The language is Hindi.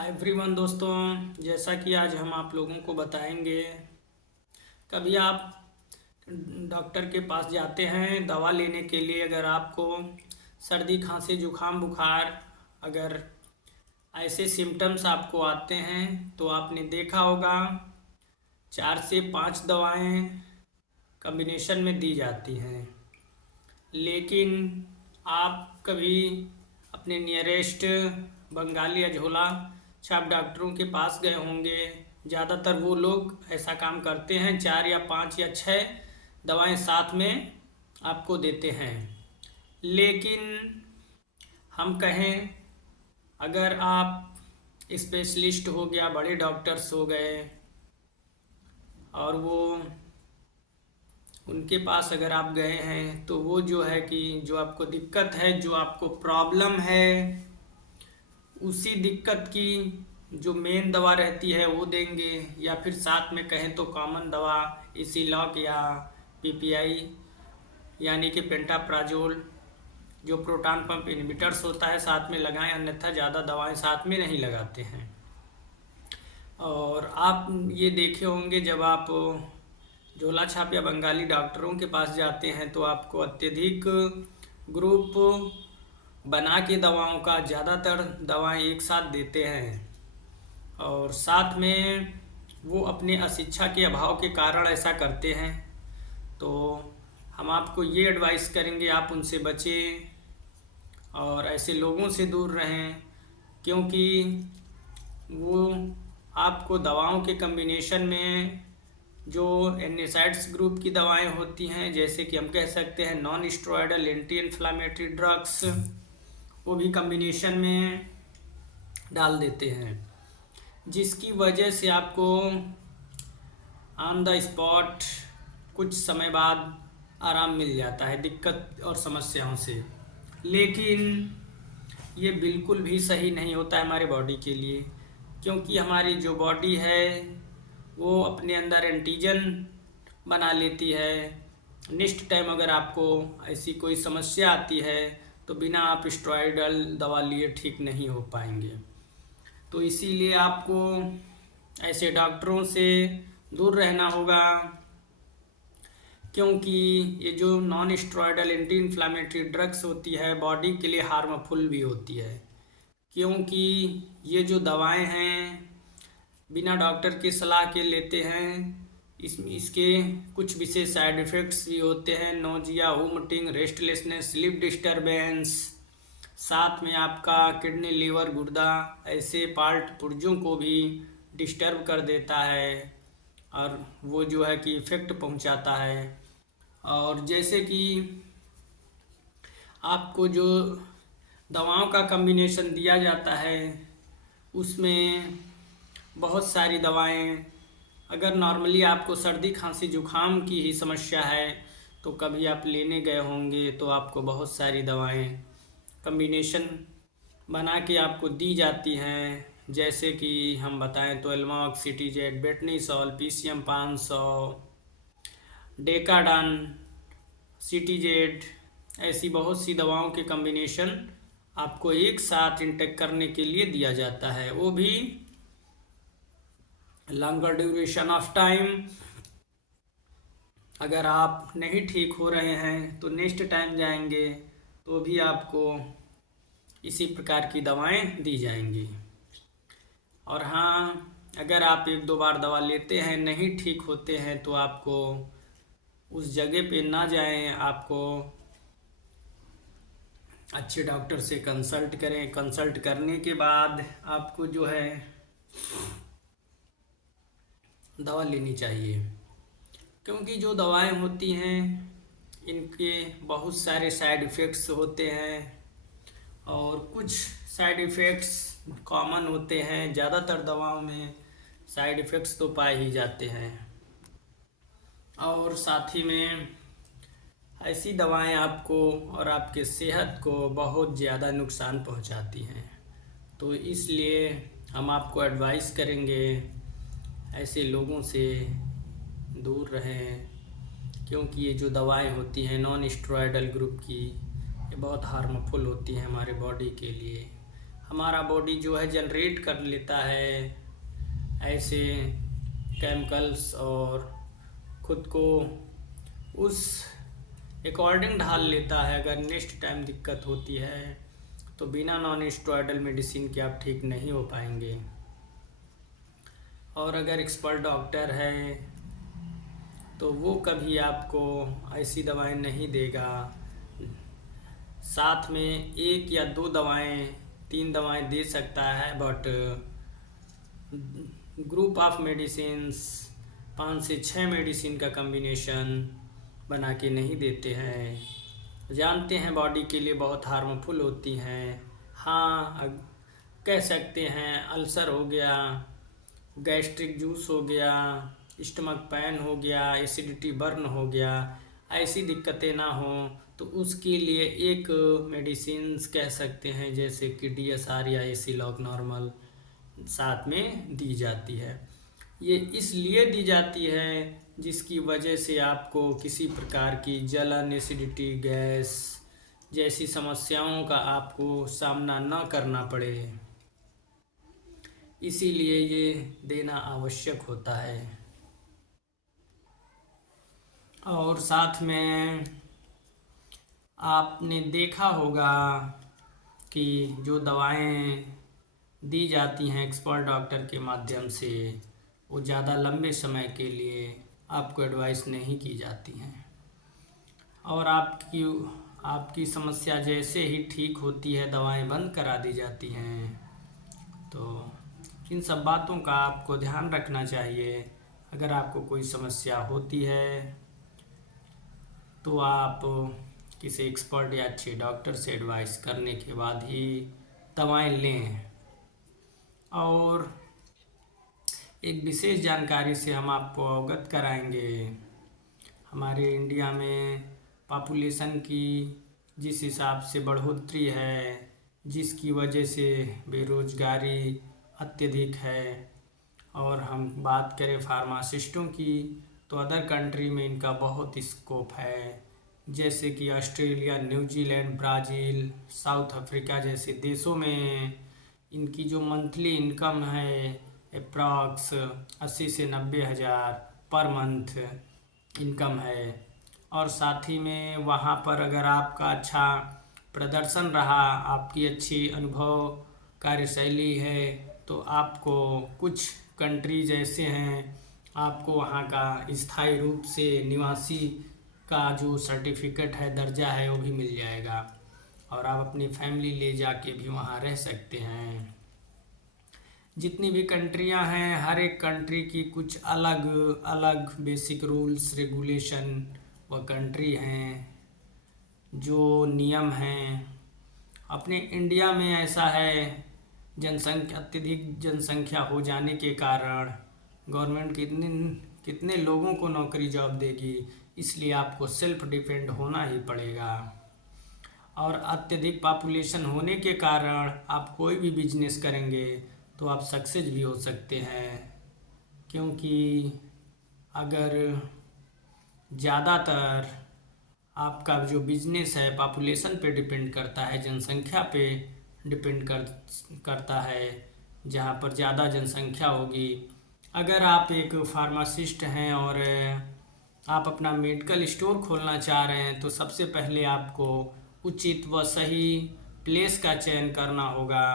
हाय एवरीवन दोस्तों, जैसा कि आज हम आप लोगों को बताएंगे। कभी आप डॉक्टर के पास जाते हैं दवा लेने के लिए। अगर आपको सर्दी खांसी जुखाम बुखार अगर ऐसे सिम्टम्स आपको आते हैं तो आपने देखा होगा 4 से 5 दवाएं कॉम्बिनेशन में दी जाती हैं। लेकिन आप कभी अपने नियरेस्ट बंगाली या झोला छाप डॉक्टरों के पास गए होंगे। ज़्यादातर वो लोग ऐसा काम करते हैं, 4 या 5 या 6 दवाएं साथ में आपको देते हैं। लेकिन हम कहें, अगर आप स्पेशलिस्ट हो गया, बड़े डॉक्टर्स हो गए और वो उनके पास अगर आप गए हैं तो वो जो है कि जो आपको दिक्कत है, जो आपको प्रॉब्लम है, उसी दिक्कत की जो मेन दवा रहती है वो देंगे। या फिर साथ में कहें तो कॉमन दवा इसीलॉक या पीपीआई यानी कि पेंटाप्राजोल जो प्रोटॉन पंप इनहिबिटर्स होता है साथ में लगाएं, अन्यथा ज़्यादा दवाएं साथ में नहीं लगाते हैं। और आप ये देखे होंगे, जब आप झोला छाप या बंगाली डॉक्टरों के पास जाते हैं तो आपको अत्यधिक ग्रुप बना के दवाओं का ज़्यादातर दवाएं एक साथ देते हैं। और साथ में वो अपने अशिक्षा के अभाव के कारण ऐसा करते हैं। तो हम आपको ये एडवाइस करेंगे, आप उनसे बचें और ऐसे लोगों से दूर रहें, क्योंकि वो आपको दवाओं के कम्बिनेशन में जो एनएसाइड्स ग्रुप की दवाएं होती हैं, जैसे कि हम कह सकते हैं non steroidal anti inflammatory drugs, वो भी कम्बिनेशन में डाल देते हैं, जिसकी वजह से आपको ऑन द स्पॉट कुछ समय बाद आराम मिल जाता है दिक्कत और समस्याओं से। लेकिन ये बिल्कुल भी सही नहीं होता है हमारे बॉडी के लिए, क्योंकि हमारी जो बॉडी है वो अपने अंदर एंटीजन बना लेती है। नेक्स्ट टाइम अगर आपको ऐसी कोई समस्या आती है तो बिना आप स्टेरॉयडल दवा लिए ठीक नहीं हो पाएंगे। तो इसीलिए आपको ऐसे डॉक्टरों से दूर रहना होगा, क्योंकि ये जो non steroidal anti inflammatory drugs होती है बॉडी के लिए हार्मफुल भी होती है। क्योंकि ये जो दवाएं हैं बिना डॉक्टर की सलाह के लेते हैं, इसके कुछ विशेष साइड इफ़ेक्ट्स भी होते हैं। Nausea, vomiting, restlessness, sleep disturbance, साथ में आपका किडनी, लीवर, गुर्दा ऐसे पार्ट पुर्जों को भी डिस्टर्ब कर देता है और वो जो है कि इफ़ेक्ट पहुंचाता है। और जैसे कि आपको जो दवाओं का कम्बिनेशन दिया जाता है उसमें बहुत सारी दवाएं, अगर नॉर्मली आपको सर्दी खांसी जुखाम की ही समस्या है तो कभी आप लेने गए होंगे तो आपको बहुत सारी दवाएं कम्बिनेशन बना के आपको दी जाती हैं। जैसे कि हम बताएं तो एल्मॉक्स, सिटीजेट, बेटनीसॉल, पीसीएम 500, डेकाडान, सिटीजेट, ऐसी बहुत सी दवाओं के कम्बिनेशन आपको एक साथ इंटेक करने के लिए दिया जाता है, वो भी लॉन्गर ड्यूरेशन ऑफ टाइम। अगर आप नहीं ठीक हो रहे हैं तो नेक्स्ट टाइम जाएंगे तो भी आपको इसी प्रकार की दवाएं दी जाएंगी। और हाँ, अगर आप 1-2 बार दवा लेते हैं नहीं ठीक होते हैं तो आपको उस जगह पे ना जाएं, आपको अच्छे डॉक्टर से कंसल्ट करें। कंसल्ट करने के बाद आपको जो है दवा लेनी चाहिए, क्योंकि जो दवाएं होती हैं इनके बहुत सारे साइड इफ़ेक्ट्स होते हैं और कुछ साइड इफ़ेक्ट्स कॉमन होते हैं। ज़्यादातर दवाओं में साइड इफ़ेक्ट्स तो पाए ही जाते हैं और साथ ही में ऐसी दवाएं आपको और आपके सेहत को बहुत ज़्यादा नुकसान पहुंचाती हैं। तो इसलिए हम आपको एडवाइस करेंगे ऐसे लोगों से दूर रहें, क्योंकि ये जो दवाएं होती हैं नॉन स्टेरॉयडल ग्रुप की, ये बहुत हार्मफुल होती हैं हमारे बॉडी के लिए। हमारा बॉडी जो है जनरेट कर लेता है ऐसे केमिकल्स और खुद को उस अकॉर्डिंग ढाल लेता है। अगर नेक्स्ट टाइम दिक्कत होती है तो बिना नॉन स्टेरॉयडल मेडिसिन के आप ठीक नहीं हो पाएंगे। और अगर एक्सपर्ट डॉक्टर है तो वो कभी आपको ऐसी दवाएं नहीं देगा। साथ में 1 या 2 दवाएं 3 दवाएं दे सकता है, बट ग्रुप ऑफ मेडिसिन्स 5 से 6 मेडिसिन का कम्बिनेशन बना के नहीं देते हैं। जानते हैं बॉडी के लिए बहुत हार्मफुल होती हैं। हाँ, कह सकते हैं अल्सर हो गया, गैस्ट्रिक जूस हो गया, स्टमक पेन हो गया, एसिडिटी बर्न हो गया, ऐसी दिक्कतें ना हो तो उसके लिए एक मेडिसिन्स कह सकते हैं जैसे कि DSR या एसिलॉक नॉर्मल साथ में दी जाती है। ये इसलिए दी जाती है जिसकी वजह से आपको किसी प्रकार की जलन, एसिडिटी, गैस जैसी समस्याओं का आपको सामना न करना पड़े, इसीलिए ये देना आवश्यक होता है। और साथ में आपने देखा होगा कि जो दवाएं दी जाती हैं एक्सपर्ट डॉक्टर के माध्यम से वो ज़्यादा लंबे समय के लिए आपको एडवाइस नहीं की जाती हैं। और आपकी समस्या जैसे ही ठीक होती है दवाएं बंद करा दी जाती हैं। तो इन सब बातों का आपको ध्यान रखना चाहिए। अगर आपको कोई समस्या होती है तो आप किसी एक्सपर्ट या अच्छे डॉक्टर से एडवाइस करने के बाद ही दवाएं लें। और एक विशेष जानकारी से हम आपको अवगत कराएंगे। हमारे इंडिया में पॉपुलेशन की जिस हिसाब से बढ़ोतरी है, जिसकी वजह से बेरोजगारी अत्यधिक है, और हम बात करें फार्मासिस्टों की तो अदर कंट्री में इनका बहुत स्कोप है। जैसे कि Australia, New Zealand, Brazil, south Africa जैसे देशों में इनकी जो मंथली इनकम है अप्रॉक्स 80 से 90 हज़ार पर मंथ इनकम है। और साथ ही में वहाँ पर अगर आपका अच्छा प्रदर्शन रहा, आपकी अच्छी अनुभव कार्यशैली है तो आपको कुछ कंट्रीज ऐसे हैं आपको वहाँ का स्थायी रूप से निवासी का जो सर्टिफिकेट है, दर्जा है, वो भी मिल जाएगा और आप अपनी फैमिली ले जाके भी वहाँ रह सकते हैं। जितनी भी कंट्रियां हैं हर एक कंट्री की कुछ अलग अलग बेसिक रूल्स रेगुलेशन व कंट्री हैं, जो नियम हैं। अपने इंडिया में ऐसा है, अत्यधिक जनसंख्या हो जाने के कारण गवर्नमेंट कितने लोगों को नौकरी जॉब देगी, इसलिए आपको सेल्फ डिपेंड होना ही पड़ेगा। और अत्यधिक पॉपुलेशन होने के कारण आप कोई भी बिजनेस करेंगे तो आप सक्सेस भी हो सकते हैं, क्योंकि अगर ज़्यादातर आपका जो बिजनेस है पॉपुलेशन पे डिपेंड करता है, जनसंख्या पे डिपेंड करता है, जहाँ पर ज़्यादा जनसंख्या होगी। अगर आप एक फार्मासिस्ट हैं और आप अपना मेडिकल स्टोर खोलना चाह रहे हैं तो सबसे पहले आपको उचित व सही प्लेस का चयन करना होगा।